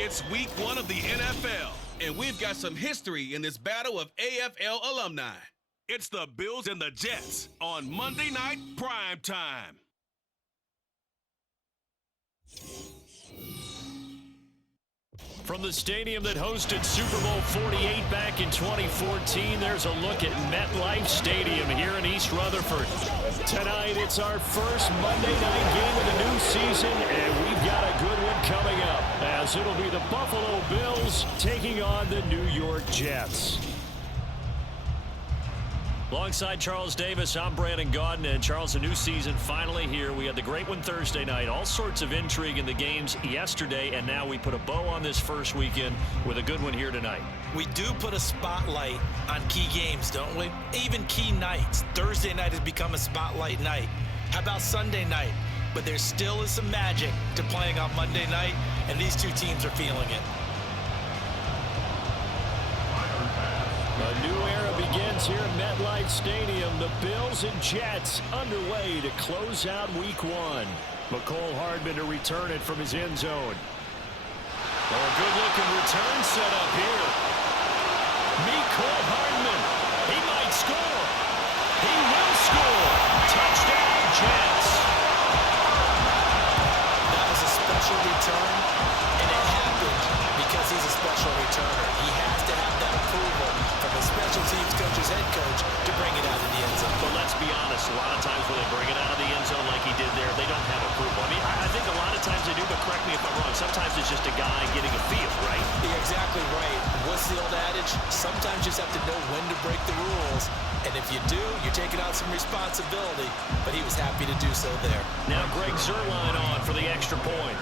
It's week 1 of the NFL, and we've got some history in this battle of AFL alumni. It's the Bills and the Jets on Monday Night Prime Time. From the stadium that hosted Super Bowl 48 back in 2014, there's a look at MetLife Stadium here in East Rutherford. Tonight, it's our first Monday night game of the new season, and we've got a good one coming up, as it'll be the Buffalo Bills taking on the New York Jets. Alongside Charles Davis, I'm Brandon Gaudin, and Charles, a new season finally here. We had the great one Thursday night, all sorts of intrigue in the games yesterday, and now we put a bow on this first weekend with a good one here tonight. We do put a spotlight on key games, don't we? Even key nights. Thursday night has become a spotlight night. How about Sunday night? But there still is some magic to playing on Monday night, and these two teams are feeling it. A new era begins here at MetLife Stadium. The Bills and Jets underway to close out week 1. Mecole Hardman to return it from his end zone. Oh, a good-looking return set up here. Mecole Hardman. He might score. He will score. Touchdown, Jets. That was a special return, and it happened because he's a special returner. He has to have that approval from his special teams coach's head coach to bring it out of the end zone. But let's be honest, a lot of times when they bring it out of the end zone like he did there, they don't have approval. I mean, I think a lot of times they do, but correct me if I'm wrong. Sometimes it's just a guy getting a feel, right? You're exactly right. What's the old adage? Sometimes you just have to know when to break the rules. And if you do, you're taking out some responsibility. But he was happy to do so there. Now Greg Zuerlein on for the extra point.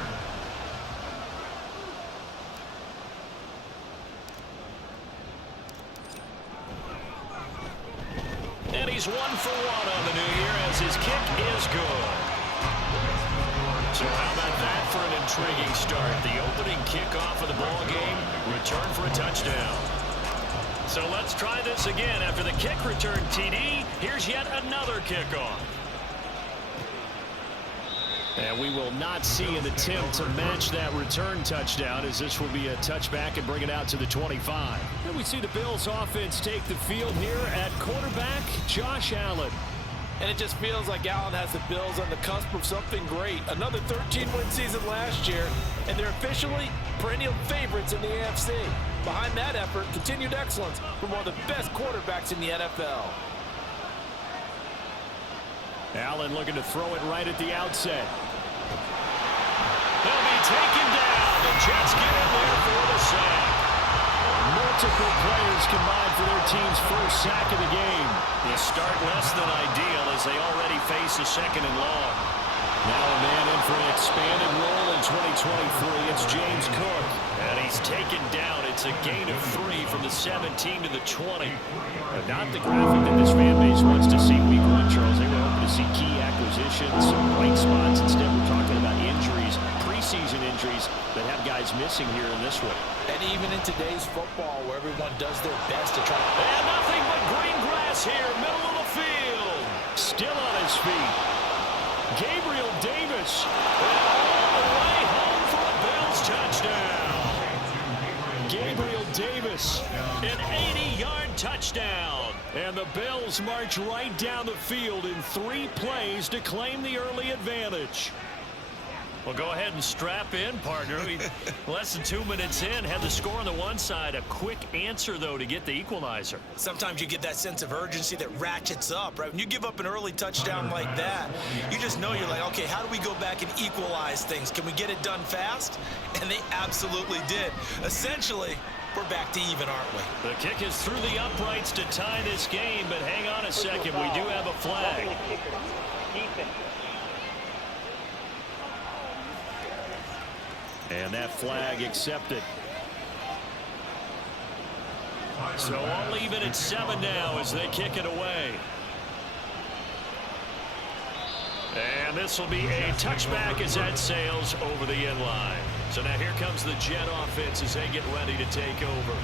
And he's 1 for 1 on the new year as his kick is good. So how about that for an intriguing start? The opening kickoff of the ball game, return for a touchdown. So let's try this again. After the kick return TD, here's yet another kickoff. And we will not see an attempt to match that return touchdown, as this will be a touchback and bring it out to the 25. And we see the Bills offense take the field here at quarterback, Josh Allen. And it just feels like Allen has the Bills on the cusp of something great. Another 13-win season last year, and they're officially perennial favorites in the AFC. Behind that effort, continued excellence from one of the best quarterbacks in the NFL. Allen looking to throw it right at the outset. They'll be taken down. The Jets get in there for the sack. Multiple players combined for their team's first sack of the game. They start less than ideal as they already face a second and long. Now a man in for an expanded role in 2023. It's James Cook. And he's taken down. It's a gain of 3 from the 17 to the 20. But not the graphic that this fan base wants to see week 1, Charles. They were hoping to see key acquisitions, some bright spots. Instead, we're talking about injuries, preseason injuries that have guys missing here in this one. And even in today's football, where everyone does their best to try to... And nothing but green grass here, middle of the field. Still on his feet. Gabriel Davis. And all the way home for a Bills touchdown. Gabriel Davis, an 80-yard touchdown. And the Bills march right down the field in 3 plays to claim the early advantage. Well, go ahead and strap in, partner. Less than 2 minutes in, had the score on the one side. A quick answer, though, to get the equalizer. Sometimes you get that sense of urgency that ratchets up, right? When you give up an early touchdown like that, you just know you're like, okay, how do we go back and equalize things? Can we get it done fast? And they absolutely did. Essentially, we're back to even, aren't we? The kick is through the uprights to tie this game, but hang on a second. We do have a flag. And that flag accepted. So I'll leave it at 7 now as they kick it away. And this will be a touchback as that sails over the end line. So now here comes the Jet offense as they get ready to take over.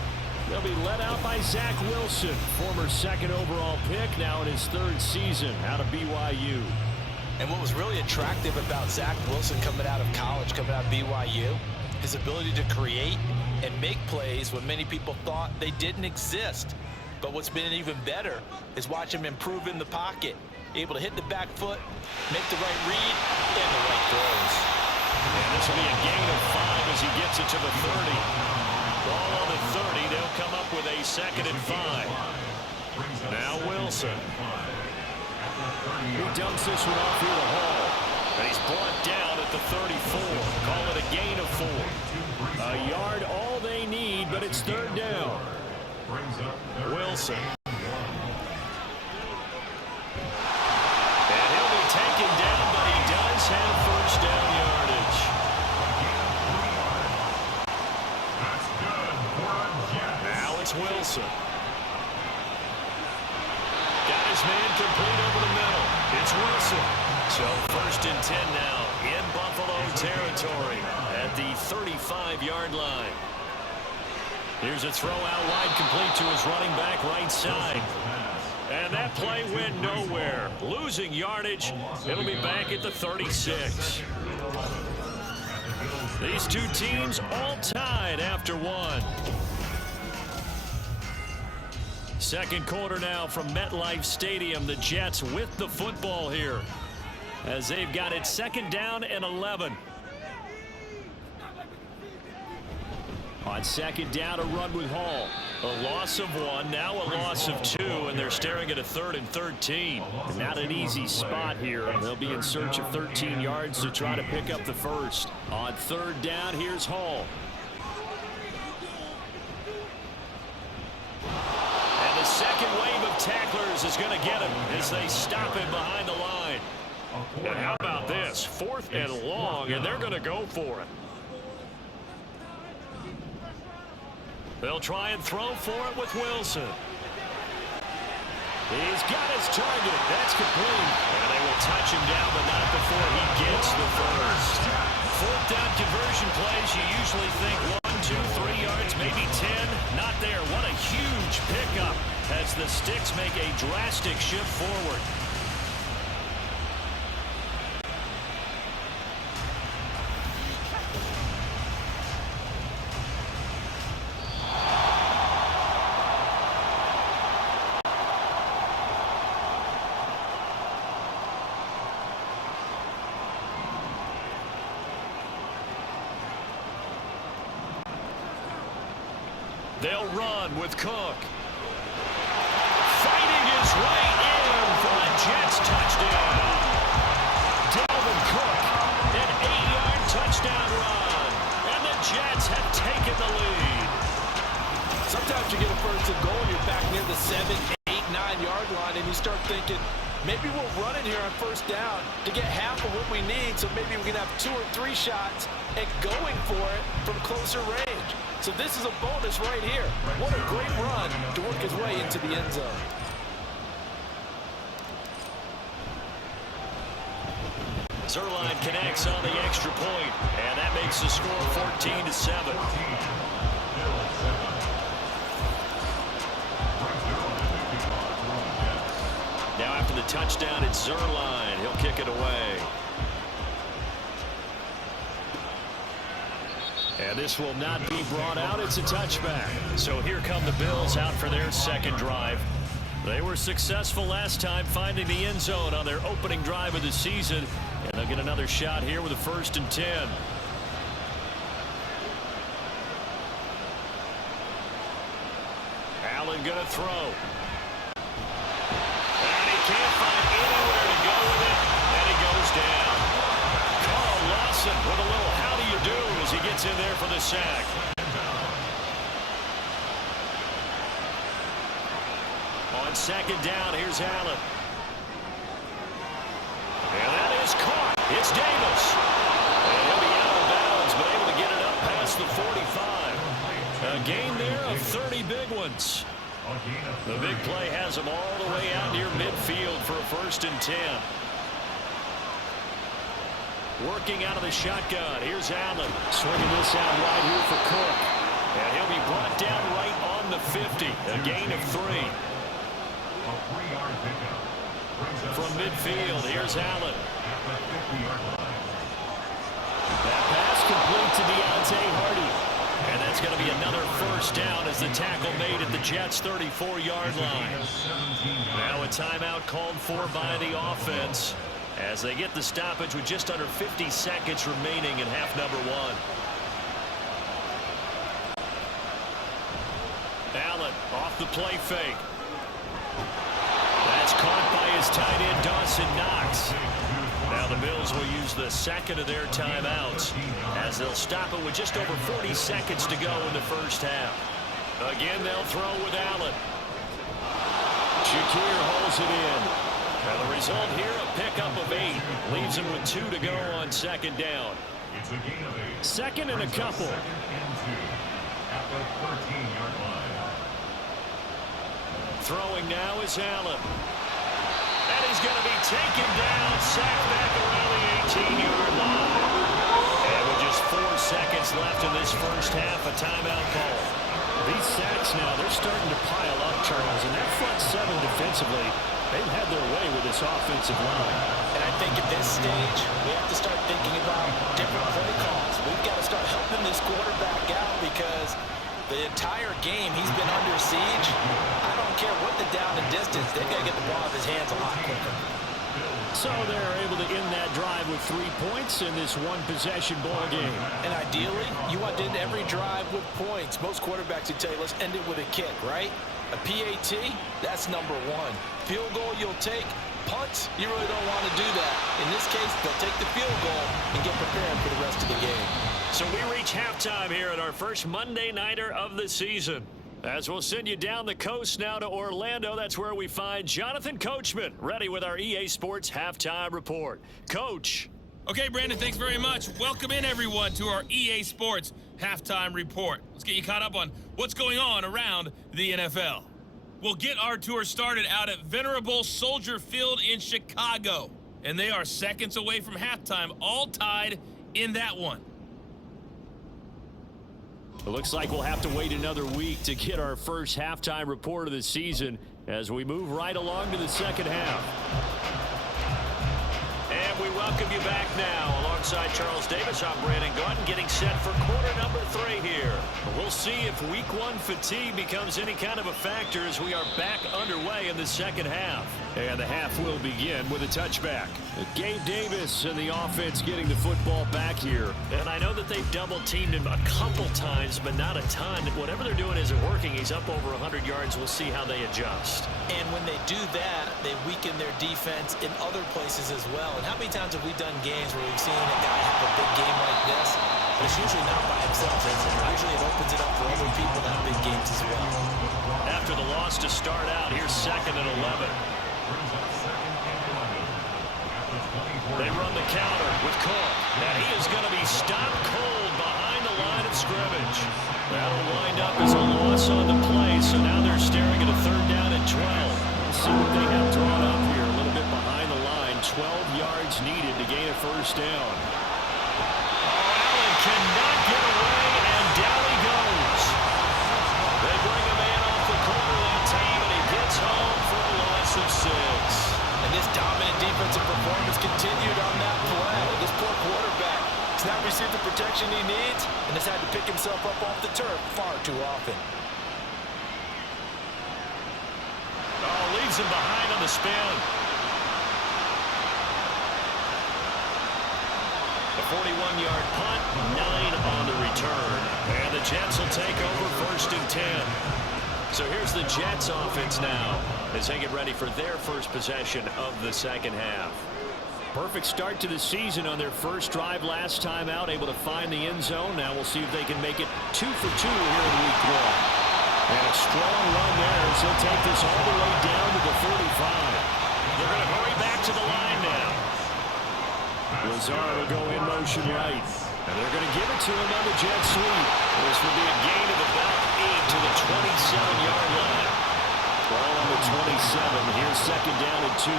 They'll be led out by Zach Wilson, former 2nd overall pick, now in his 3rd season out of BYU. And what was really attractive about Zach Wilson coming out of college, coming out of BYU, his ability to create and make plays when many people thought they didn't exist. But what's been even better is watch him improve in the pocket, able to hit the back foot, make the right read, and the right throws. And this will be a gain of 5 as he gets it to the 30. Ball on the 30. They'll come up with a 2nd and 5. Now Wilson. He dumps this one off here to Hall. And he's brought down at the 34. Call it a gain of 4. A yard all they need, but it's 3rd down. Wilson. And he'll be taken down, but he does have 1st down yardage. Now it's Wilson. Got his man complete over the middle. It's Wilson. So 1st and 10 now in Buffalo territory at the 35-yard line. Here's a throw out wide complete to his running back right side. And that play went nowhere. Losing yardage. It'll be back at the 36. These two teams all tied after 1. 2nd quarter now from MetLife Stadium. The Jets with the football here as they've got it 2nd down and 11. On 2nd down, a run with Hall. A loss of 1, now a loss of 2, and they're staring at a 3rd and 13. Not an easy spot here. They'll be in search of 13 yards to try to pick up the 1st. On 3rd down, here's Hall. And the 2nd wave of tacklers is going to get him as they stop him behind the line. And how about this? 4th and long, and they're going to go for it. They'll try and throw for it with Wilson. He's got his target. That's complete. And they will touch him down, but not before he gets the 1st. 4th down conversion plays, you usually think 1, 2, 3 yards, maybe 10. Not there. What a huge pickup as the Sticks make a drastic shift forward. They'll run with Cook. Fighting his way in for a Jets touchdown. Dalvin Cook, an 8-yard touchdown run. And the Jets have taken the lead. Sometimes you get a 1st and goal and you're back near the 7, 8, 9-yard line, and you start thinking, maybe we'll run it here on 1st down to get half of what we need, so maybe we can have 2 or 3 shots at going for it from closer range. So this is a bonus right here. What a great run to work his way into the end zone. Zuerlein connects on the extra point, and that makes the score 14-7. Now after the touchdown, it's Zuerlein. He'll kick it away. And this will not be brought out. It's a touchback. So here come the Bills out for their 2nd drive. They were successful last time finding the end zone on their opening drive of the season. And they'll get another shot here with a 1st and 10. Allen going to throw. And he can't find anywhere to go with it. And he goes down. Carl Lawson with a little how do you do as he gets in there for the sack. On 2nd down, here's Allen. And that is caught. It's Davis. And he'll be out of bounds, but able to get it up past the 45. A gain there of 30 big ones. The big play has him all the way out near midfield for a 1st and 10. Working out of the shotgun. Here's Allen. Swinging this out right here for Cook. And he'll be brought down right on the 50. A gain of 3. From midfield, here's Allen. That pass complete to Deontay Hardy. And that's going to be another first down as the tackle made at the Jets' 34-yard line. Now a timeout called for by the offense as they get the stoppage with just under 50 seconds remaining in half number one. Allen off the play fake. That's caught by his tight end, Dawson Knox. Now the Bills will use the second of their timeouts as they'll stop it with just over 40 seconds to go in the first half. Again, they'll throw with Allen. Shakir holds it in. Now the result here, a pickup of 8. Leaves him with 2 to go on second down. Second and a couple. Throwing now is Allen. And he's going to be taken down, sacked back around the 18-yard line. And with just 4 seconds left in this first half, a timeout call. These sacks now, they're starting to pile up, Charles. And that front seven defensively, they've had their way with this offensive line. And I think at this stage, we have to start thinking about different play calls. We've got to start helping this quarterback out because the entire game he's been under siege. I don't care what the down and distance, they've got to get the ball in his hands a lot quicker. So they're able to end that drive with 3 points in this one-possession ball game. And ideally, you want to end every drive with points. Most quarterbacks would tell you, let's end it with a kick, right? A PAT, that's number 1. Field goal you'll take. Punts, you really don't want to do that. In this case, they'll take the field goal and get prepared for the rest of the game. So we reach halftime here at our first Monday Nighter of the season. As we'll send you down the coast now to Orlando, that's where we find Jonathan Coachman, ready with our EA Sports Halftime Report. Coach. Okay, Brandon, thanks very much. Welcome in, everyone, to our EA Sports Halftime Report. Let's get you caught up on what's going on around the NFL. We'll get our tour started out at Venerable Soldier Field in Chicago. And they are seconds away from halftime, all tied in that one. It looks like we'll have to wait another week to get our first halftime report of the season as we move right along to the second half. And we welcome you back now. Alongside Charles Davis, I'm Brandon Gaudin, getting set for quarter number 3 here. We'll see if week 1 fatigue becomes any kind of a factor as we are back underway in the second half. And the half will begin with a touchback. Gabe Davis and the offense getting the football back here. And I know that they've double-teamed him a couple times, but not a ton. Whatever they're doing isn't working. He's up over 100 yards. We'll see how they adjust. And when they do that, they weaken their defense in other places as well. And how many times have we done games where we've seen a guy have a big game like this? But it's usually not by himself, is it? Usually it opens it up for other people to have big games as well. After the loss to start out, here's second and 11. They run the counter with Cook. And he is going to be stopped cold behind the line of scrimmage. That'll wind up as a loss on the play, so now they're staring at a third down and 12. Let's see what they have drawn up here. A little bit behind the line. 12 yards needed to gain a first down. Allen cannot get away, and down he goes. They bring a man off the corner of that team, and he gets home for a loss of 6. And this dominant defensive performance continued on that play. This poor quarterback has not received the protection he needs and has had to pick himself up off the turf far too often. Oh, leaves him behind on the spin. A 41-yard punt, 9 on the return. And the Jets will take over first and 10. So here's the Jets offense now as they get ready for their first possession of the second half. Perfect start to the season on their first drive last time out, able to find the end zone. Now we'll see if they can make it 2 for 2 here in week 1. And a strong run there as they'll take this all the way down to the 45. They're going to hurry back to the line now. Lazard will go in motion right. And they're going to give it to him on the jet sweep. This will be a gain of about 8 to the 27-yard line. Ball on the 27. Here's second down and 2.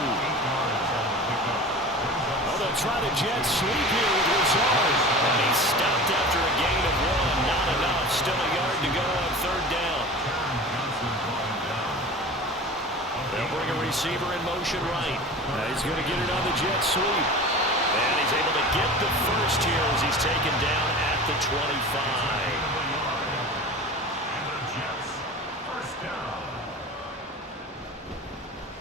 Oh, they'll try the jet sweep here with Lazard. And he's stopped after a gain of 1. Not enough. Still a yard to go on third down. They'll bring a receiver in motion right. Now he's going to get it on the jet sweep. And he's able to get the first here as he's taken down at the 25.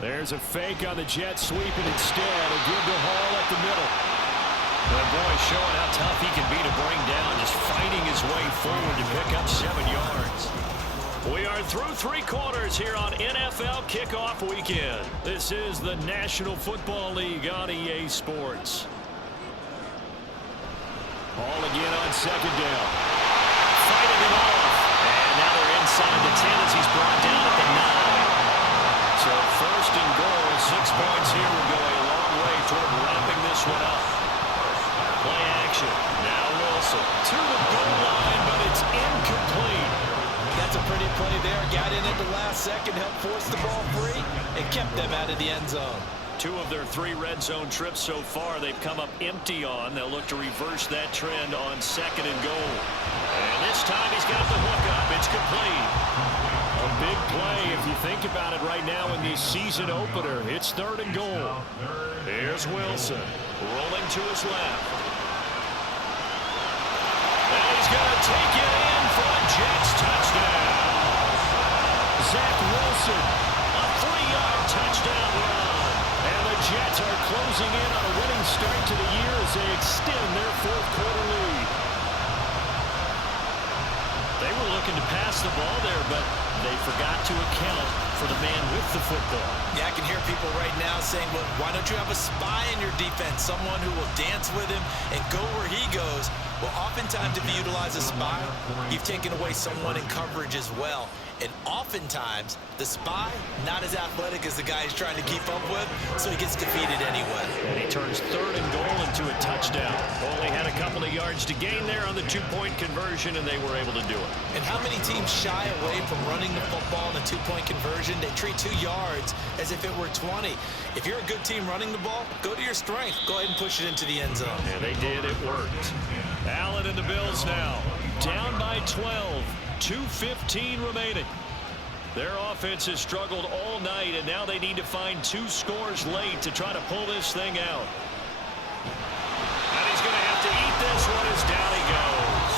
There's a fake on the Jets, sweeping instead. A give to Hall at the middle. The boy showing how tough he can be to bring down, just fighting his way forward to pick up 7 yards. We are through 3 quarters here on NFL Kickoff Weekend. This is the National Football League on EA Sports. Hall again on second down. Fighting it off. And now they're inside the 10 as he's brought down at the 9. So first and goal, 6 points here will go a long way toward wrapping this one up. Play action. Now Wilson to the goal line, but it's incomplete. That's a pretty play there. Got in at the last second, helped force the ball free, and kept them out of the end zone. 2 of their 3 red zone trips so far they've come up empty on. They'll look to reverse that trend on second and goal. And this time he's got the hook up. It's complete. A big play if you think about it right now in the season opener. It's 3rd and goal. Here's Wilson rolling to his left. And he's going to take it in for a Jets touchdown. Zach Wilson, a 3-yard touchdown run. And the Jets are closing in on a winning start to the year as they extend their 4th quarter lead. They were looking to pass the ball there, but they forgot to account for the man with the football. Yeah, I can hear people right now saying, well, why don't you have a spy in your defense, someone who will dance with him and go where he goes? Well, oftentimes if you utilize a spy, you've taken away someone in coverage as well. And oftentimes, the spy, not as athletic as the guy he's trying to keep up with, so he gets defeated anyway. And he turns 3rd and goal into a touchdown. Only had a couple of yards to gain there on the 2-point conversion, and they were able to do it. And how many teams shy away from running the football in a 2-point conversion? They treat 2 yards as if it were 20. If you're a good team running the ball, go to your strength. Go ahead and push it into the end zone. Yeah, they did. It worked. Allen and the Bills now down by 12. 2:15 remaining. Their offense has struggled all night, and now they need to find 2 scores late to try to pull this thing out. And he's going to have to eat this one as down he goes.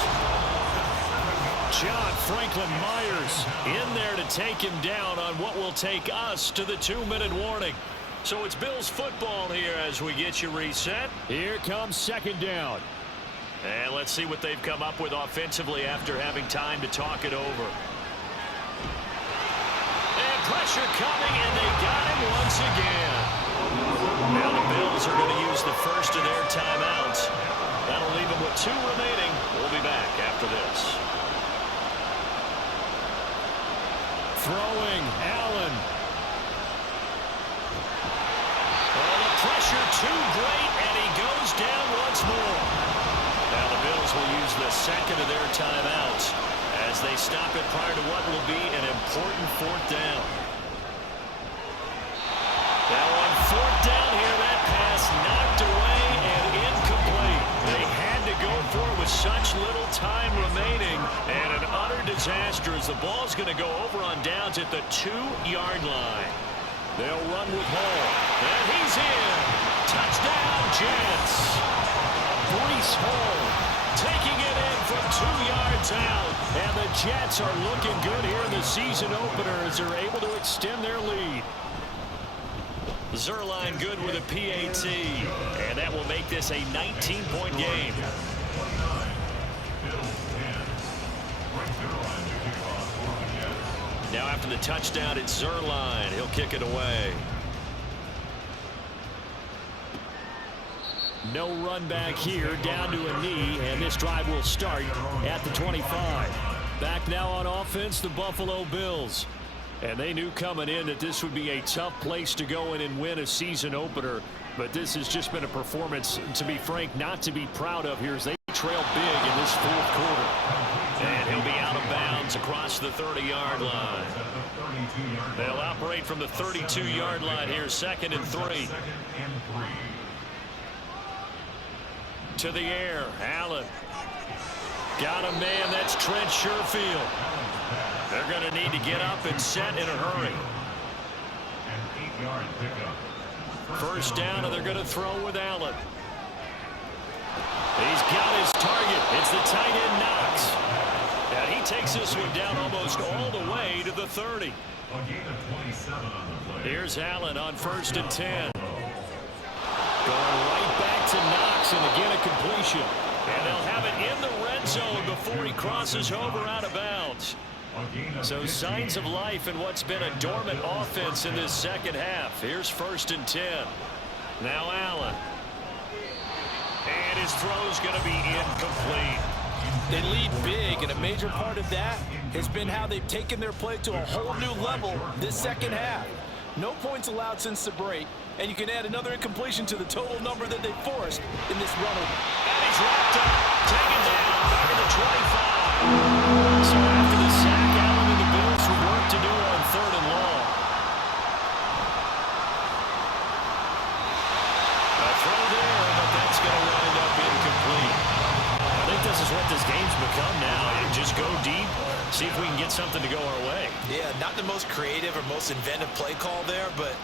John Franklin Myers in there to take him down on what will take us to the 2-minute warning. So it's Bills football here as we get you reset. Here comes second down. And let's see what they've come up with offensively after having time to talk it over. And pressure coming, and they got him once again. Now the Bills are going to use the first of their timeouts. That'll leave them with 2 remaining. We'll be back after this. Throwing, Allen. Oh, the pressure too great, and he goes down once more. Now the Bills will use the second of their timeouts as they stop it prior to what will be an important 4th down. Now on 4th down here, that pass knocked away and incomplete. They had to go for it with such little time remaining, and an utter disaster as the ball's going to go over on downs at the 2-yard line. They'll run with Hall, and he's in. Touchdown, Jets. Breece Hall taking it in from 2 yards out. And the Jets are looking good here in the season opener as they're able to extend their lead. Zuerlein good with a PAT. And that will make this a 19-point game. Now after the touchdown, it's Zuerlein. He'll kick it away. No run back here, down to a knee, and this drive will start at the 25. Back now on offense, the Buffalo Bills. And they knew coming in that this would be a tough place to go in and win a season opener. But this has just been a performance, to be frank, not to be proud of here as they trail big in this 4th quarter. And he'll be out of bounds across the 30-yard line. They'll operate from the 32-yard line here, 2nd and 3. To the air, Allen. Got a man, that's Trent Sherfield. They're going to need to get up and set in a hurry. 1st down, and they're going to throw with Allen. He's got his target. It's the tight end Knox. And he takes this one down almost all the way to the 30. Here's Allen on 1st and 10. Going right back to Knox, and again a completion. And they'll have it in the red zone before he crosses over out of bounds. So signs of life in what's been a dormant offense in this second half. Here's 1st and 10. Now Allen. And his throw's going to be incomplete. They lead big, and a major part of that has been how they've taken their play to a whole new level this second half. No points allowed since the break, and you can add another incompletion to the total number that they forced in this run. And he's wrapped up, taken down, back at the 25. So after the sack, Allen and the Bills with work to do on 3rd and long. A throw there, but that's going to wind up incomplete. I think this is what this game's become now. Just go deep, see if we can get something to go our way. Yeah, not the most creative or most inventive play call there, but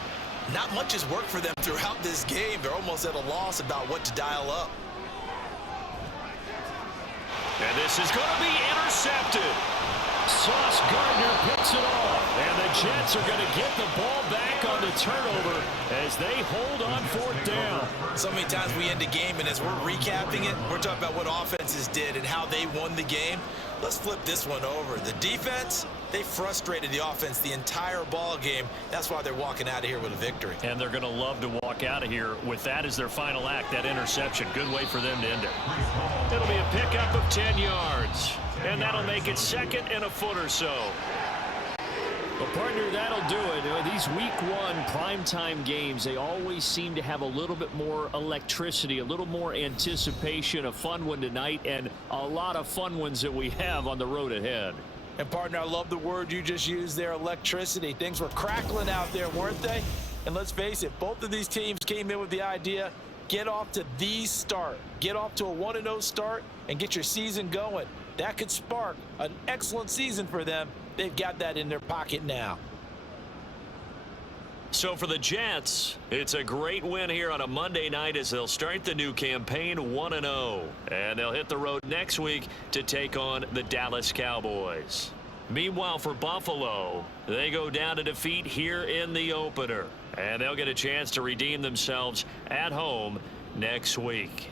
not much has worked for them throughout this game. They're almost at a loss about what to dial up. And this is going to be intercepted. Sauce Gardner picks it off. And the Jets are going to get the ball back on the turnover as they hold on 4th down. So many times we end a game, and as we're recapping it, we're talking about what offenses did and how they won the game. Let's flip this one over. The defense, they frustrated the offense the entire ball game. That's why they're walking out of here with a victory. And they're going to love to walk out of here with that as their final act, that interception. Good way for them to end it. It'll be a pickup of 10 yards. And that'll make it 2nd and a foot or so. Well, partner, that'll do it. These week 1 primetime games, they always seem to have a little bit more electricity, a little more anticipation. A fun one tonight, and a lot of fun ones that we have on the road ahead. And, partner, I love the word you just used there, electricity. Things were crackling out there, weren't they? And let's face it, both of these teams came in with the idea, get off to the start. Get off to a 1-0 start and get your season going. That could spark an excellent season for them. They've got that in their pocket now. So for the Jets, it's a great win here on a Monday night as they'll start the new campaign 1-0. And they'll hit the road next week to take on the Dallas Cowboys. Meanwhile, for Buffalo, they go down to defeat here in the opener. And they'll get a chance to redeem themselves at home next week.